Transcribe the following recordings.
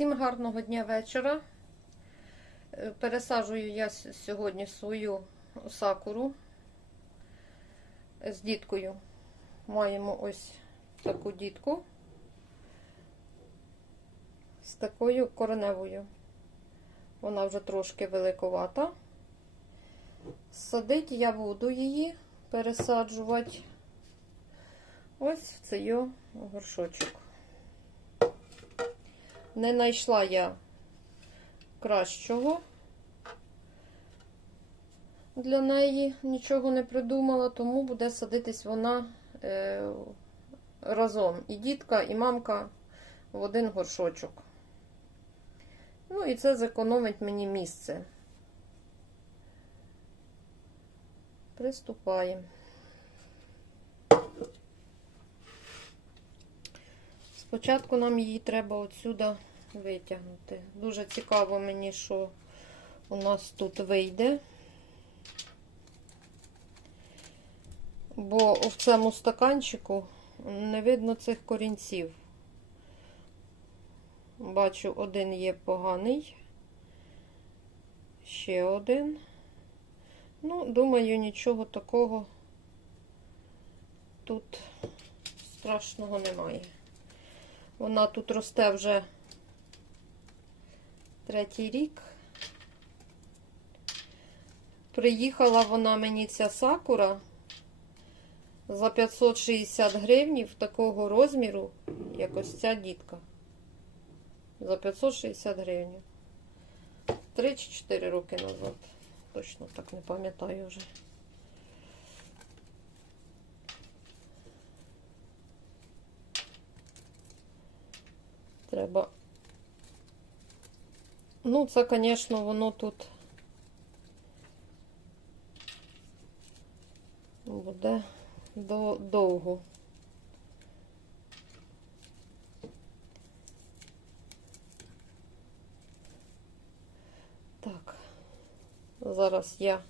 Всім гарного дня вечора. Е, Пересаджую я сьогодні свою сакуру з діткою. Маємо ось таку дітку з такою кореневою. Вона вже трошки великовата. Садити я буду її пересаджувати ось в цей горшочок. Не знайшла я кращого для неї, нічого не придумала, тому буде садитись вона е, разом. І дітка, і мамка в один горшочок. Ну і це зекономить мені місце. Приступаємо. Спочатку нам її треба отсюда витягнути. Дуже цікаво мені, що у нас тут вийде. Бо в цьому стаканчику не видно цих корінців. Бачу, один є поганий. Ще один. Ну, думаю, нічого такого тут страшного немає. Вона тут росте вже третій рік. Приїхала вона мені ця сакура за 560 гривнів такого розміру, як ось ця дітка. За 560 гривень. 3 чи 4 роки назад. Точно так не пам'ятаю вже. Треба. Ну, це, звісно, воно тут буде до, довго. Так, зараз я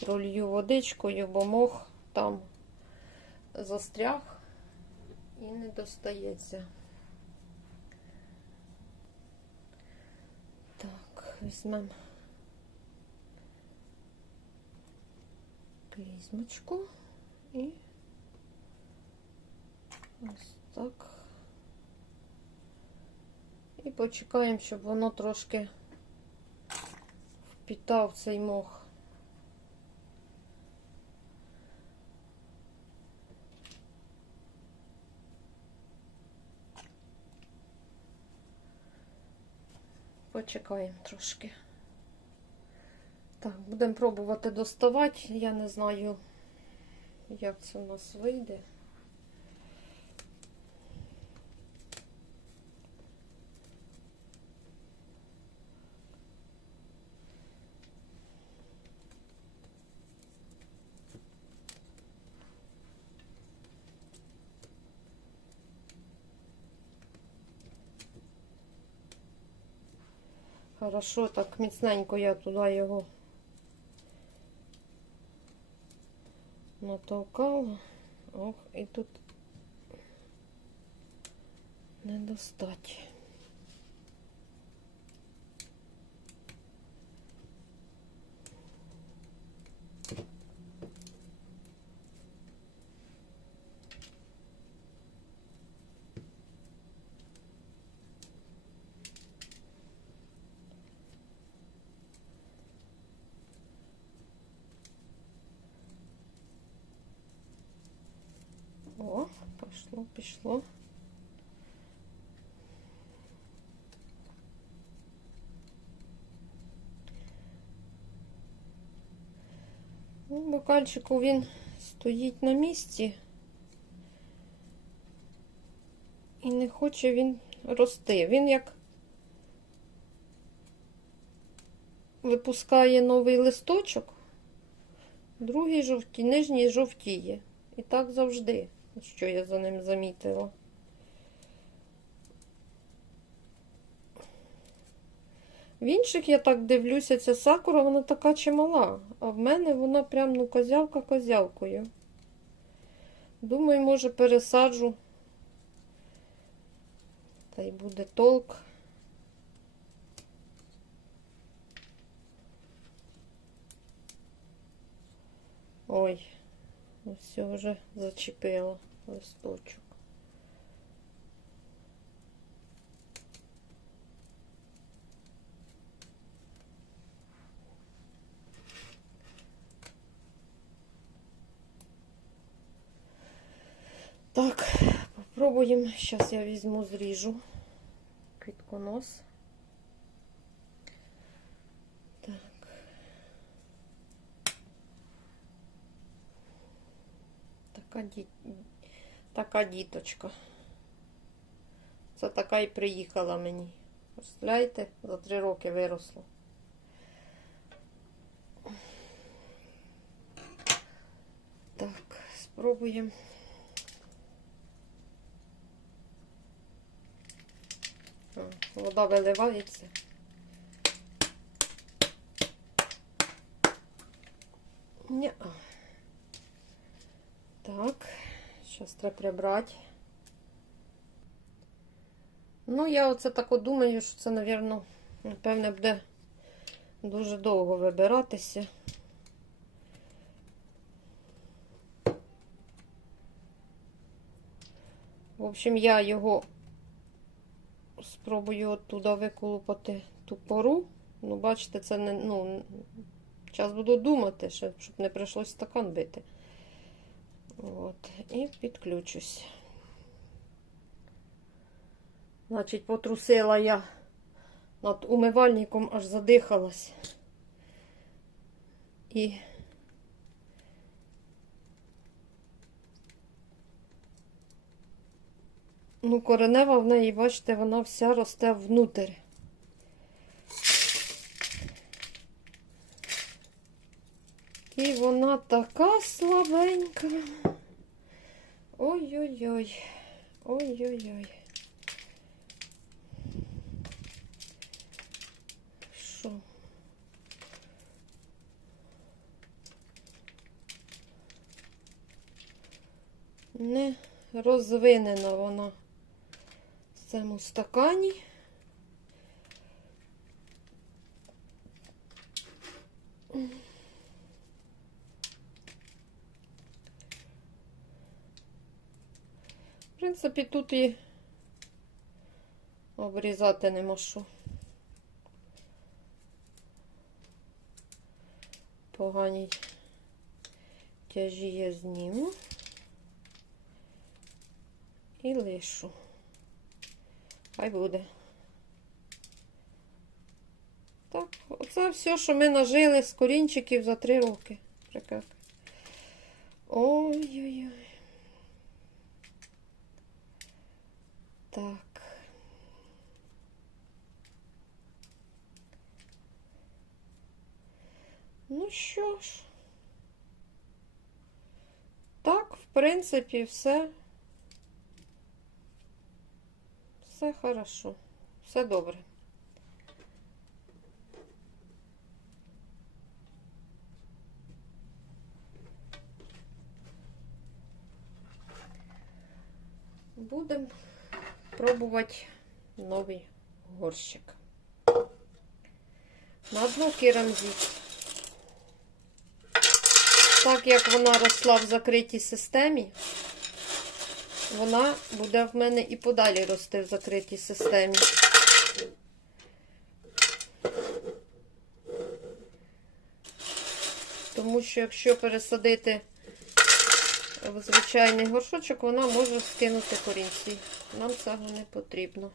пролью водичкою, бо мох там застряг і не достається. Так, візьмемо клізмочку і ось так. І почекаємо, щоб воно трошки впітав цей мох. Почекаємо трошки. Так, будемо пробувати доставати. Я не знаю, як це у нас вийде. Хорошо, так міцненько я туди його натовкала. Ох, і тут не достать. Пішло. Ну, бокальчику він стоїть на місці. І не хоче він рости. Він як випускає новий листочок, другий жовті, нижній жовтіє. І так завжди, що я за ним замітила. В інших, я так дивлюся, ця сакура, вона така чимала, а в мене вона прям ну, козявка козявкою. Думаю, може, пересаджу Та й буде толк. Ой, все вже зачепило листочок. Так, попробуємо. Зараз я візьму, зріжу квітконос. Так. Така, ді... Така діточка. Це така і приїхала мені. Представляєте, за три роки виросла. Так, спробуємо. Вода виливається. Ні. Так, зараз треба прибрати. Ну, я оце так думаю, що це, напевно, напевне, буде дуже довго вибиратися. В общем, я його спробую оттуда виколупати ту пору. Ну, бачите, це не. ну, Зараз буду думати, щоб не прийшлось стакан бити. От, і підключусь. Значить, потрусила я над умивальником, аж задихалась. І ну, коренева в неї, бачите, вона вся росте внутрі. І вона така слабенька. Ой-ой-ой. Ой-ой-ой. Що? Не розвинена вона в цьому стакані. Принципі, тут і обрізати нема що. Погані тяжі я зніму і лишу. Хай буде. Так, оце все, що ми нажили з корінчиків за три роки. Прикак. Ой-ой-ой. Так. Ну що ж, так, в принципі, все. Все хорошо, все добре. Будемо пробувати новий горщик. На одну керамзит. Так як вона росла в закритій системі, вона буде в мене і подалі рости в закритій системі. Тому що якщо пересадити в звичайний горшочок, вона може скинути корінці. Нам цього не потрібно.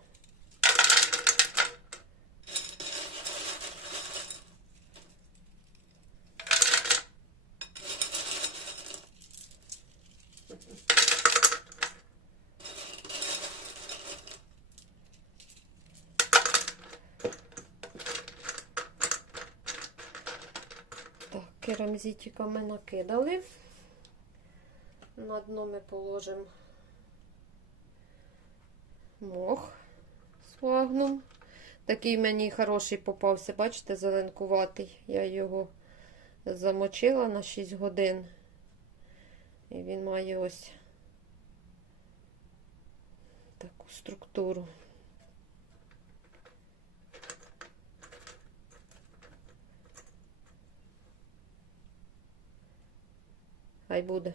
Так, керамзитика ми накидали. На дно ми положимо мох слагнум. Такий мені хороший попався, бачите, зеленкуватий. Я його замочила на 6 годин. І він має ось таку структуру. Хай буде.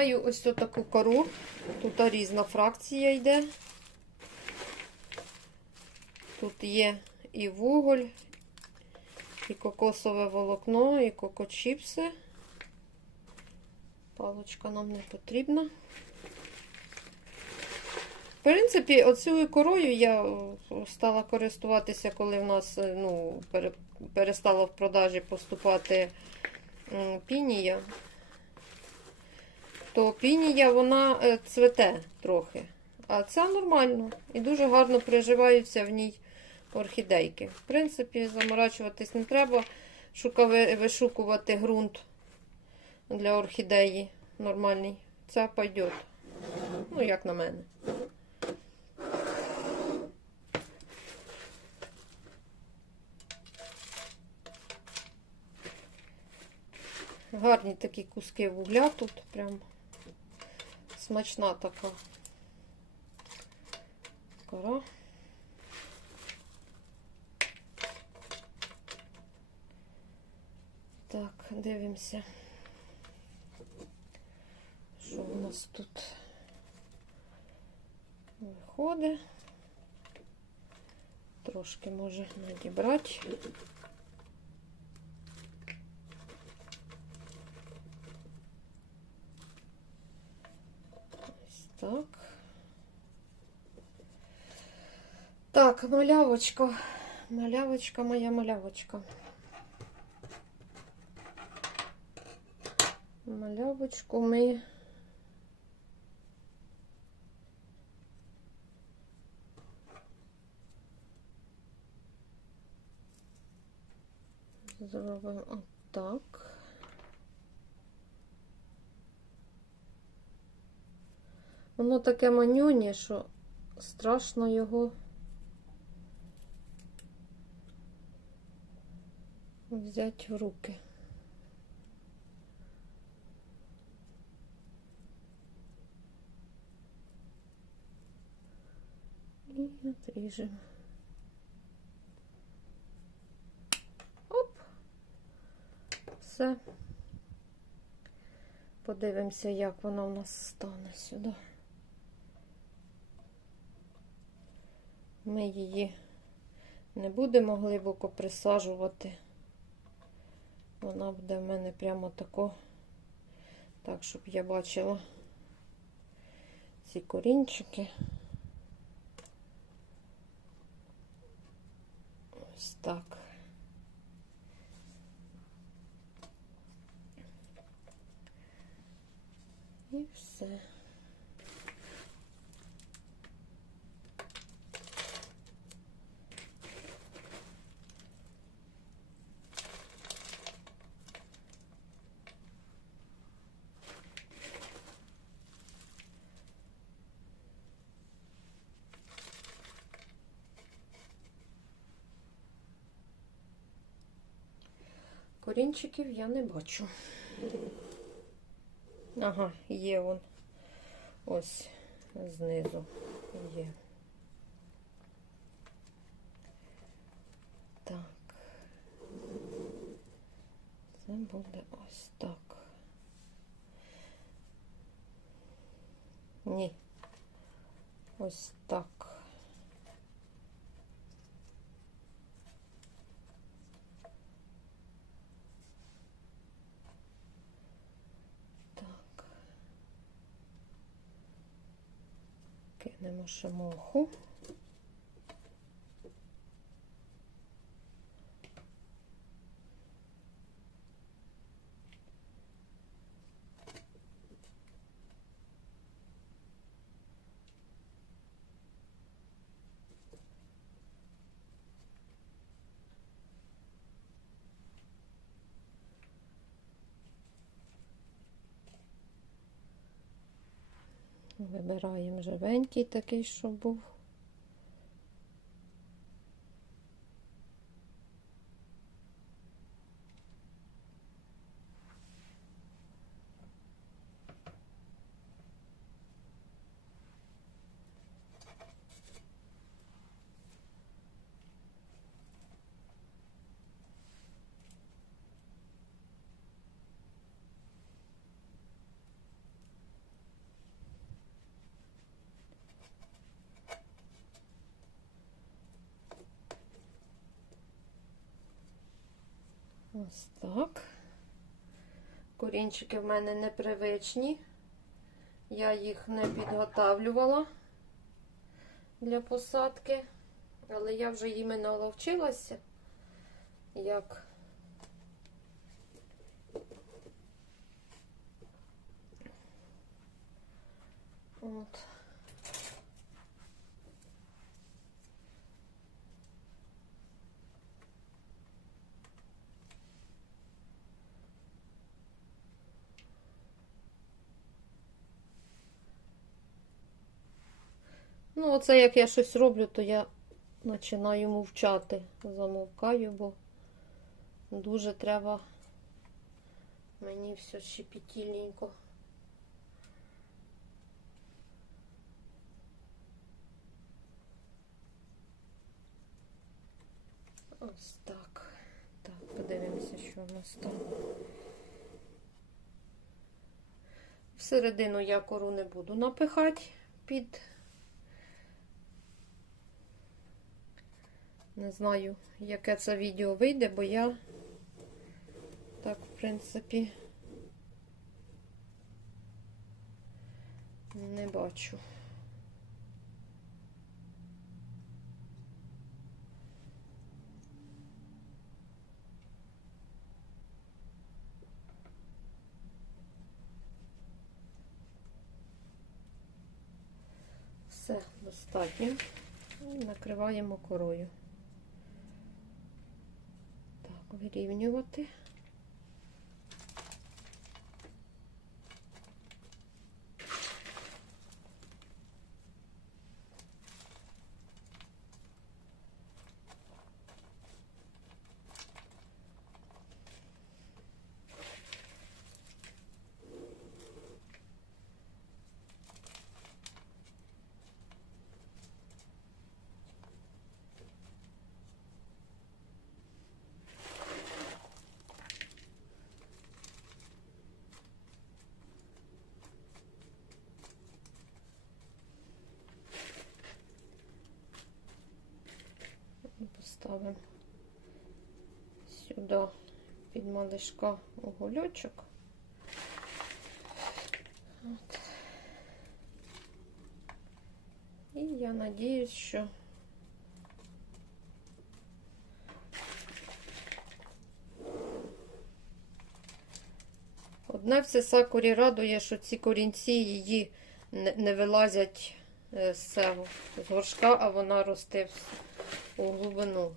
Маю ось таку кору. Тут різна фракція йде. Тут є і вуголь, і кокосове волокно, і кокочіпси. Палочка нам не потрібна. В принципі, оцю корою я е, стала користуватися, коли в нас е, ну, перестала в продажі поступати пінія. То пінія вона е, цвете трохи. А ця нормально. І дуже гарно приживаються в ній орхідейки. В принципі, заморачуватись не треба. Шукави, вишукувати ґрунт для орхідеї нормальний. Ця пойдет. Ну, як на мене. Гарні такі куски вугля тут прям смачна така кора. Так, дивимося. Що у нас тут виходить? Трошки може надібрати. Ось так. Так, малявочка. Малявочка, моя малявочка. Малявочку ми. Зробимо отак. Воно таке манюнє, що страшно його взяти в руки. І отріжемо. Оп. Все. Подивимося, як воно у нас стане сюди. Ми її не будемо глибоко присаджувати. Вона буде в мене прямо тако, так, щоб я бачила ці корінчики. Ось так. І все. Корінчиків я не бачу. Ага, є он. Ось знизу є. Так. Це буде ось так. Ні. Ось так. Ще моху. Вибираємо живенький такий, щоб був. Ось так. Корінчики в мене непривичні. Я їх не підготавлювала для посадки, але я вже їми наловчилася, як от. Ну, оце як я щось роблю, то я починаю мовчати. Замовкаю, бо дуже треба мені все щепетільненько. Ось так. Так, подивимося, що в нас там. Всередину я кору не буду напихати під Не знаю, яке це відео вийде, бо я так, в принципі, не бачу. Все достатньо. І накриваємо корою. Вирівнювати. Поставимо сюди під малишка угольочок. От. І я надіюсь, що одне все сакурі радує, що ці корінці її не, вилазять е, з цього, з горшка, а вона росте у глибину.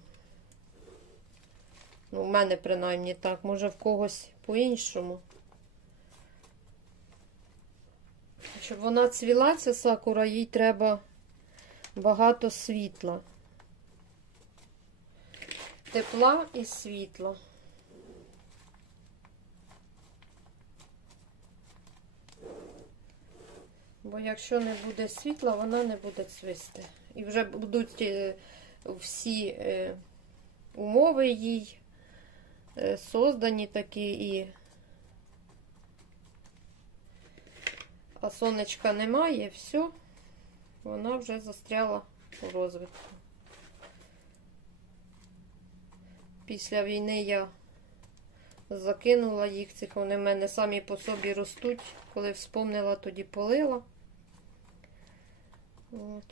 Ну, в мене принаймні так, може в когось по-іншому. Щоб вона цвіла, ця сакура, їй треба багато світла. Тепла і світла. Бо якщо не буде світла, вона не буде цвісти. І вже будуть е, всі е, умови їй е, создані такі і. А сонечка немає, все, вона вже застряла у розвитку. Після війни я закинула їх, цих вони в мене самі по собі ростуть. Коли вспомнила, тоді полила. От.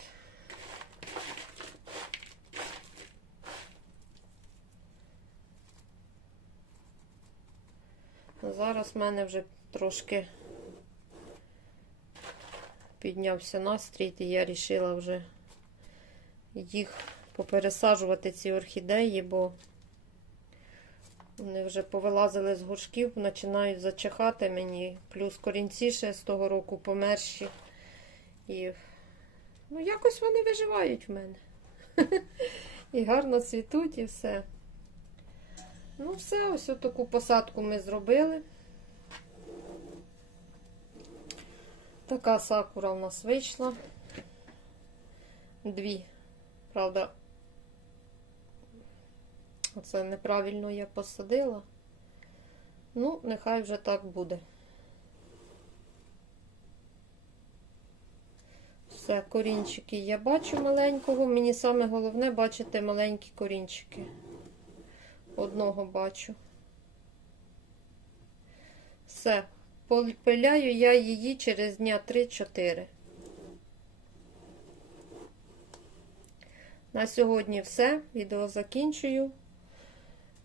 Зараз в мене вже трошки піднявся настрій, і я вирішила вже їх попересаджувати, ці орхідеї, бо вони вже повилазили з горшків, починають зачахати мені. Плюс корінці ще з того року померші. І ну, якось вони виживають в мене. І гарно цвітуть, і все. Ну, все, ось таку посадку ми зробили. Така сакура у нас вийшла. Дві. Правда, оце неправильно я посадила. Ну, нехай вже так буде. Все, корінчики я бачу маленького. Мені саме головне бачити маленькі корінчики. Одного бачу. Все. Попиляю я її через дня 3-4. На сьогодні все. Відео закінчую.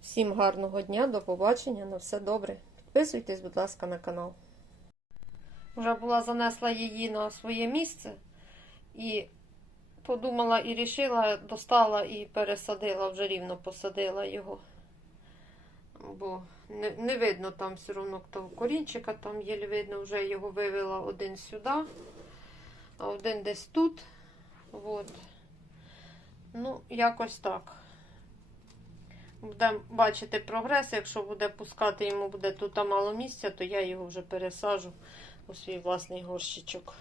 Всім гарного дня, до побачення, на все добре. Підписуйтесь, будь ласка, на канал. Вже була занесла її на своє місце і подумала і рішила, достала і пересадила, вже рівно посадила його. Бо не, не видно там все одно корінчика, там єлі видно, вже його вивела один сюди, а один десь тут. От. Ну, якось так. Будемо бачити прогрес. Якщо буде пускати, йому буде тут мало місця, то я його вже пересажу у свій власний горщичок.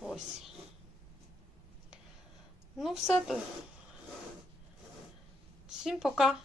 Ось. Ну, все то. Всім пока.